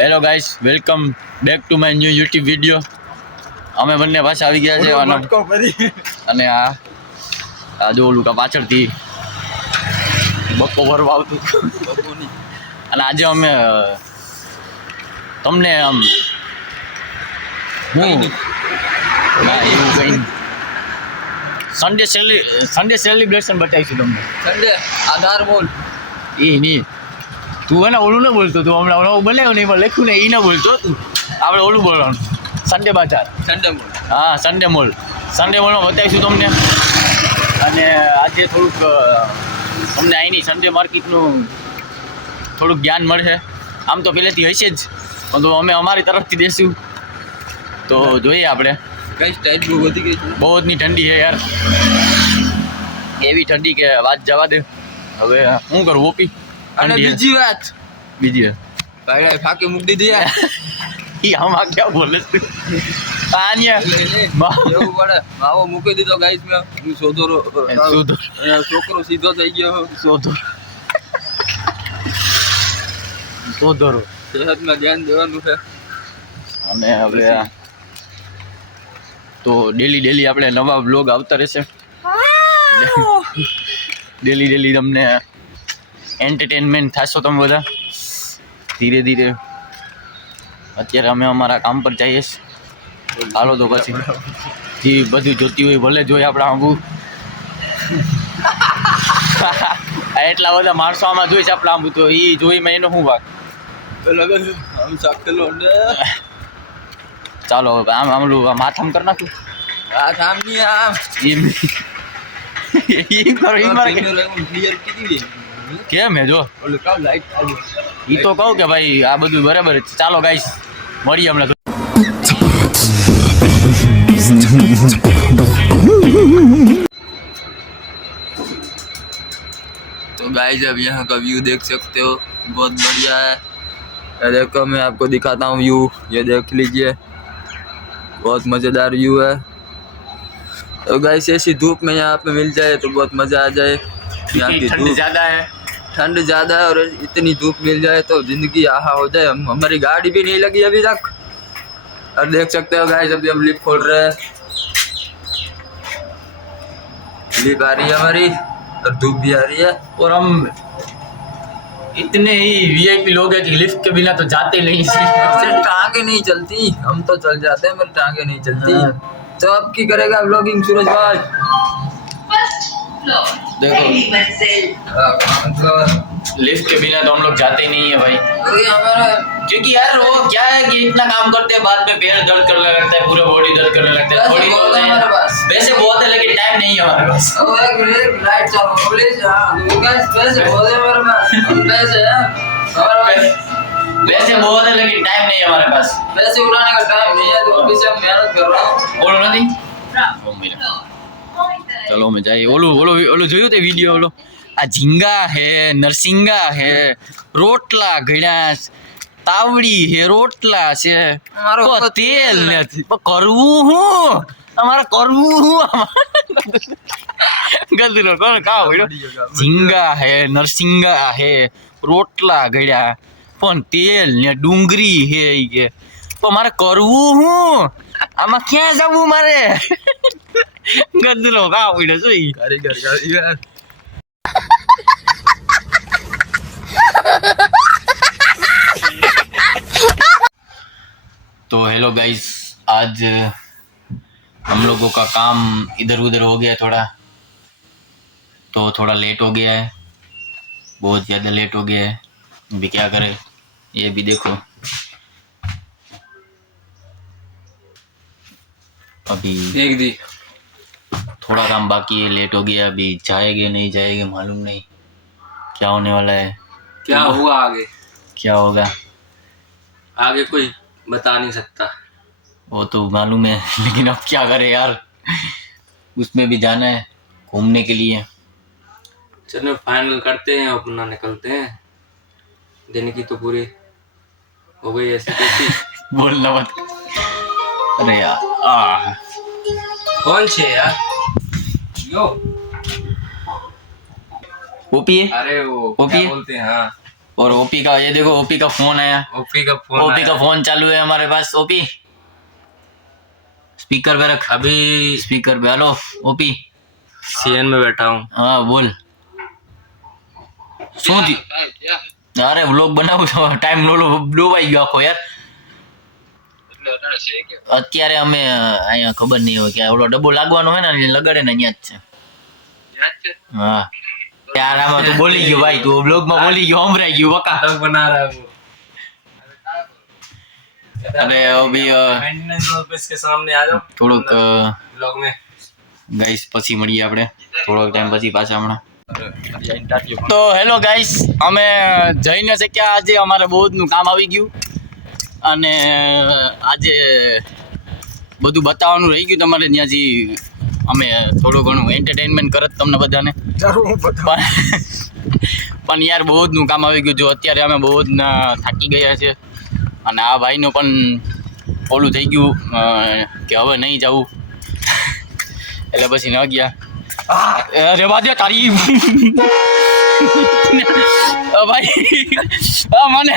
Hello guys, welcome back to my new YouTube video. અમે બંને પાછા આવી ગયા છે અને આ જો ઓલું પાછળથી બપ્પો ભરવા આવતું અને આજે અમે તમને આમ હું ના એવું કંઈ સન્ડે સેલિબ્રેશન બતાવીશું તમને. સન્ડે આધાર બોલ એ નહીં, તું એને ઓલું ન બોલતો, તું હમણાં નવું બનાવ્યું ને એમાં લખ્યું ને એ ના બોલતો તું, આપણે ઓલું બોલવાનું સન્ડે બાજાર. સન્ડે બોલ હા, સન્ડે મોલમાં બતાવીશું તમને. અને આજે થોડુંક તમને અહીંની સન્ડે માર્કેટનું થોડુંક જ્ઞાન મળશે. આમ તો પહેલેથી હશે જ, પણ તો અમે અમારી તરફથી દેશું. તો જોઈએ આપણે. કઈ સ્ટાઇલ બહુ વધી ગઈ છે, બહુ જની ઠંડી છે યાર, એવી ઠંડી કે વાત જવા દે. હવે શું કરું ઓપી. અને બીજી વાત ભાઈ ફાકે મૂકી દીધી યાર. ઈ આમાં ક્યાં બોલે છે આન્યા એવું પડે. માવો મૂકી દીધો ગાઈસ મેં. હું છોકરો સીધો થઈ ગયો. સોધરો સેહતમાં ધ્યાન દેવાનું છે. અને હવે તો ડેલી આપણે નવા બ્લોગ આવતા રહેશે. ડેલી તમને એન્ટરટેનમેન્ટ થશો તમે બધા ધીરે ધીરે. અત્યારે અમે અમારા કામ પર જઈએ છીએ. હાલો તો પછી જે બધું જોતી હોય ભલે જોઈએ આપણે આંબુ. એટલા બધા માણસો આમાં જોઈશ આપણે આંબુ, તો એ જોઈમાં એનો શું ભાગ. ચાલો આમ આમલું માથામ કરી નાખું. આ સામની આમ એમ કેમ હે જો ઓલે કામ લાઈટ ચાલુ. ઈ તો કહું કે ભાઈ આ બધું બરાબર છે. ચાલો ગાઈસ મળીએ હમણાં. तो गाइस अब यहाँ का व्यू देख सकते हो, बहुत बढ़िया है. ये देखो मैं आपको दिखाता हूँ व्यू, ये देख लीजिए, बहुत मज़ेदार व्यू है. तो गाइस ऐसी धूप में यहाँ पे मिल जाए तो बहुत मज़ा आ जाए. यहाँ की ठंड धूप ज्यादा है, ठंड ज़्यादा है और इतनी धूप मिल जाए तो ज़िंदगी आहा हो जाए. हमारी गाड़ी भी नहीं लगी अभी तक. और देख सकते हो गाइस अभी हम लिफ्ट खोल रहे हैं. लिफ्ट आ रही है हमारी और धूप भी आ रही है. और हम इतने ही वीआईपी लोग हैं कि लिफ्ट के बिना तो जाते नहीं. मेरी टांगे नहीं चलती, हम तो चल जाते हैं, मेरी टांगे नहीं चलती. तो अब की करेगा व्लॉगिंग सूरज भाई. देखो लिफ्ट के बिना तो हम लोग जाते ही नहीं है भाई, हमारा क्योंकि यार वो क्या है कि इतना काम करते हैं, बाद में पैर दर्द करने लगता है, पूरा बॉडी दर्द करने लगता है. थोड़ी बहुत है हमारे पास. वैसे बहुत है लेकिन टाइम नहीं है हमारे पास. एक मिनट लाइट चालू प्लीज. हां गाइस पैसे बहुत है हमारे पास. पैसे हैं हमारे पास, वैसे बहुत है लेकिन टाइम नहीं है हमारे पास. पैसे उड़ाने का टाइम नहीं है, तो अभी से हम मेहनत कर रहा हूं. બોલો નથી. ચલો મેં જાય ઓલું જોયું તે વિડીયો. ઓલો આ ઝીંગા હે, નરસિંગા હે, રોટલા ઘડ્યા, તાવડી હે, રોટલા છે, મારો તો તેલ નથી. પણ કરવું હું અમારે, કરવું હું ગંદલો કોણ કાવ પડ્યો. ઝીંગા હે, નરસિંગા હે, રોટલા ઘડ્યા, પણ તેલ ને ડુંગળી હે ઈ કે. પણ મારે કરવું હું આમાં, ક્યાં જવું મારે. ગંદલો કાવ પડ્યો શું ઈ. कारीगर तो हेलो गाइस, आज हम लोगों का काम इधर उधर हो गया थोड़ा, तो थोड़ा लेट हो गया है, बहुत ज़्यादा लेट हो गया है. अभी क्या करें, ये भी देखो अभी देख दी. थोड़ा काम बाकी है, लेट हो गया. अभी जाएंगे नहीं जाएंगे मालूम नहीं, क्या होने वाला है, क्या हुआ आगे, क्या होगा आगे कोई बता नहीं सकता. वो तो मालूम है, लेकिन अब क्या करें यार, उसमें भी जाना है घूमने के लिए. चलो फाइनल करते हैं, अपना निकलते हैं. दिन की तो पूरी हो गई ऐसी तैसी. बोलना मत. अरे यार कौन छे यार यो ओपी है. अरे वो ओपी क्या है? बोलते हैं. हाँ और ओपी का ये देखो, ओपी का फोन आया, ओपी का फोन ओपी का फोन चालू है हमारे पास। ओपी स्पीकर पे रख, अभी स्पीकर पे। Hello OP. सीएन में बैठा हूँ। हाँ बोल, શું થયું? અરે વ્લોગ બનાવું છો, ટાઈમ ડોબાઈ ગયો આખો યાર. અત્યારે અમે અહીંયા ખબર નહીં હોય કે ઓલો ડબ્બો લાગવાનો હોય ને એટલે લગાડે ને અહીંયા જ છે. હા यार आमा तू बोली गयो भाई, तू ब्लॉग में बोली गयो, हमराई गयो बका बना रहा है वो। अरे अभी मेंटेनेंस ऑफिस के सामने आ जाओ થોડુંક ब्लॉग में। ગાઈસ પછી મળીએ આપણે થોડોક ટાઈમ પછી પાછા હમણાં. તો હેલો ગાઈસ, અમે જઈને છે કે આજે અમારે બહુનું કામ આવી ગયું અને આજે બધું બતાવવાનું રહી ગયું તમારે ત્યાંથી. અમે થોડું ઘણું એન્ટરટેનમેન્ટ કરત તમને બધાને, પણ યાર બહુ જનું કામ આવી ગયું. જો અત્યારે અમે બહુ જ થાકી ગયા છે અને આ ભાઈનું પણ ઓલું થઈ ગયું કે હવે નહીં જવું એટલે પછી ન ગયા. રેવા દે તારી ભાઈ, મને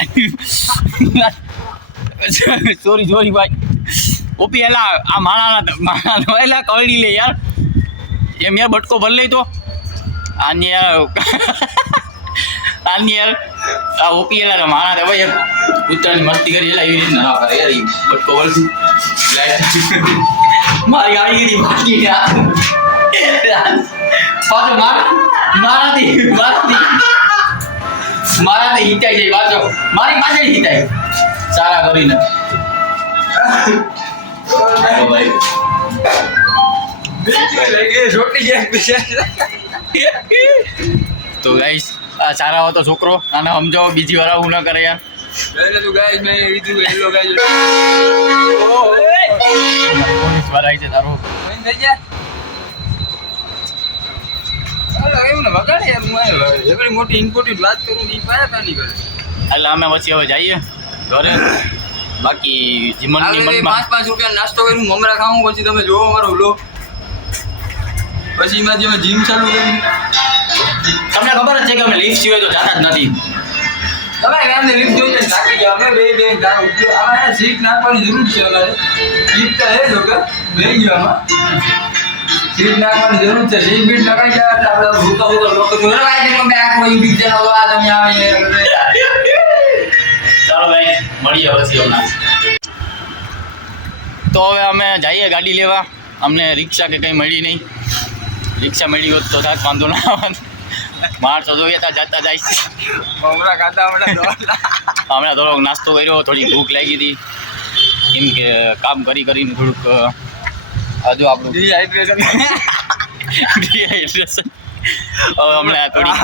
સોરી ભાઈ. ઓપી એલા આ માણા એલા કળી લે યાર, એમ યાર બટકો ભર લઈ તો આની યાર આ ઓપી એલા માણા દે ભાઈ ઉત્તરાની મસ્તી કરી એલા એવી રીતના ના કરે યાર. બટકો ભર મારી ગાડી ગઈ બાકી યાર પાછો મારાથી હિતાઈ જાય પાછો, મારી પાછળ હિતાય સારા કરીને. તો ગાઈસ આ સારા હતો છોકરો, આને સમજાવો બીજી વાર આવું ન કરે યાર. तो गाइस मैंने रीतू हेलो गाइस પોલીસ વાળા આવી છે તારો થઈ ગયા. અરે એવું ને વગાડે યાર, હું એવડી મોટી ઇમ્પોર્ટન્ટ વાત કરું ની પાયા તાની કરે. એટલે અમે પછી હવે જઈએ ઘરે. બાકી જીમનની આગળ મનમાં 5 રૂપિયા નાસ્તો કર્યું, મમરા ખાવું, પછી તમે જોવો મારો વ્લોગ. પછી એમાં જે મેં જીમ ચાલુ કરી. તમને ખબર જ છે કે અમે લિફ્ટ સિવાય તો જાતા જ નથી. તમે એમને લિફ્ટ જોઈને થાકી ગયા. અમે બે દારૂ આમાં સીટ નાખવાની જરૂર છે. અમારે સીટ તો હે જો કે બે ગયો આમાં સીટ નાખવાની જરૂર છે. સીટ બીટ નખાઈ ગયા એટલે આપણે ભૂકા લોકો જોડે આવી જાય. મેં આખો યુટ્યુબ ચેનલ આ તમે આવે. ચાલો ભાઈ મળીએ પછી હમણાં. તો હવે અમે જઈએ ગાડી લેવા. અમને રિક્ષા કે કંઈ મળી નહીં. રિક્ષા મળી હોત તો થાક વાંધો ના આવત. માણસો જોઈએ ત્યાં જતા જાય છે. મમરા ખાતા હમણાં થોડોક નાસ્તો કર્યો, થોડી ભૂખ લાગી હતી કેમ કે કામ કરીને થોડુંક હજુ આપણું ડિહાઇડ્રેશન હવે હમણાં થોડી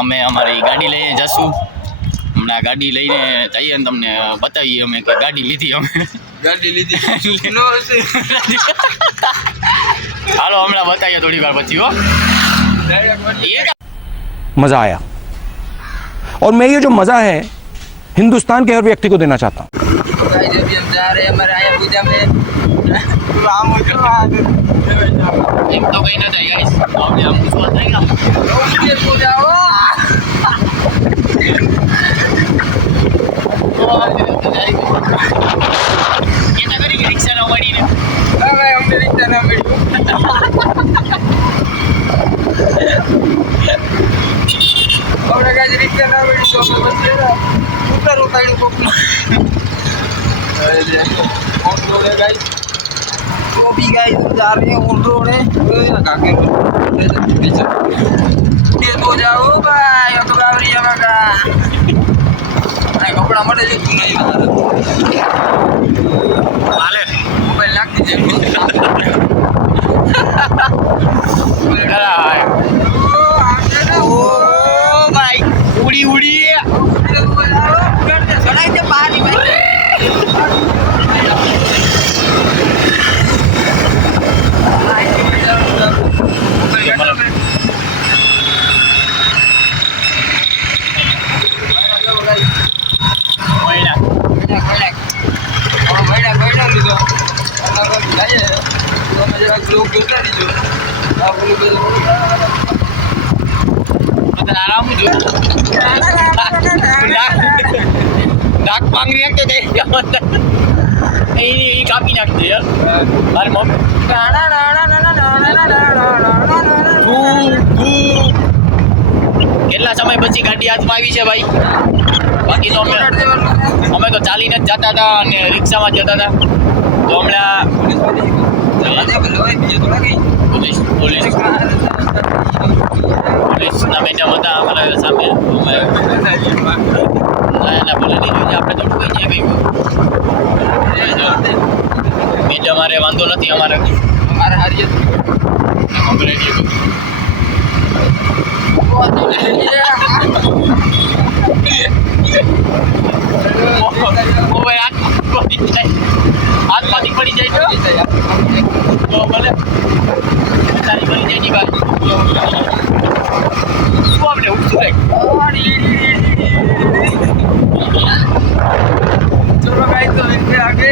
અમે અમારી ગાડી લઈને જશું. હમણાં ગાડી લઈને જઈએ ને તમને બતાવીએ અમે કે ગાડી લીધી અમે. ગાડી લીધી હાલો હમણાં બતાવીએ થોડી વાર પછી. હો मज़ा आया और मैं ये जो मज़ा है हिंदुस्तान के हर व्यक्ति को देना चाहता हूँ. गाइस अभी हम जा रहे हैं हमारे आया पूजा में. એમ તો કઈ ના થાય ગાઈસ, આપણે આમ વિશ્વાસ થાય કે ये पूजा हो એના કરી રિક્ષા ના મળીને હવે અમને રીતના ના મળ્યું. આપણે કાંઈ રીતના ના મળ્યું તો અમે બસ ઉતર ઉતાર્યું કોકનું. ऑन रोड है गाइस. तो भी गाइस हम जा रहे हैं ऑन रोड है. काके पीछे ये तो जाओ भाई अब बावरी आवेगा. भाई कपड़ा मटे जो तू नहीं मार હાલે मोबाइल लाग दीजिए. ઓ ભાઈ ઉડી चढ़ाई दे पानी भाई. તને આરામ જો નાક પાંગરી નાખતો તે એ કાપી નાખજે યાર મારી મમ્મી કેટલા સમય પછી ગાડી હાથમાં આવી છે ભાઈ બાકી તો અમે તો ચાલીને જ જતા હતા અને રિક્ષામાં જ જતા હતા તો હમણાં પોલીસના મેડમ હતા અમારા સામે ના બોલે નહીં જોઈએ આપણે તો કોઈ જઈએ કંઈ મેડમ અમારે વાંધો નથી અમારે હારીએ કમ્પ્લેટ હાથમાંથી પડી જાય તો ભલે તારી પડી જાય ની ભાઈ શું આપણે ઉઠશું चलो गाइस तो इनके आगे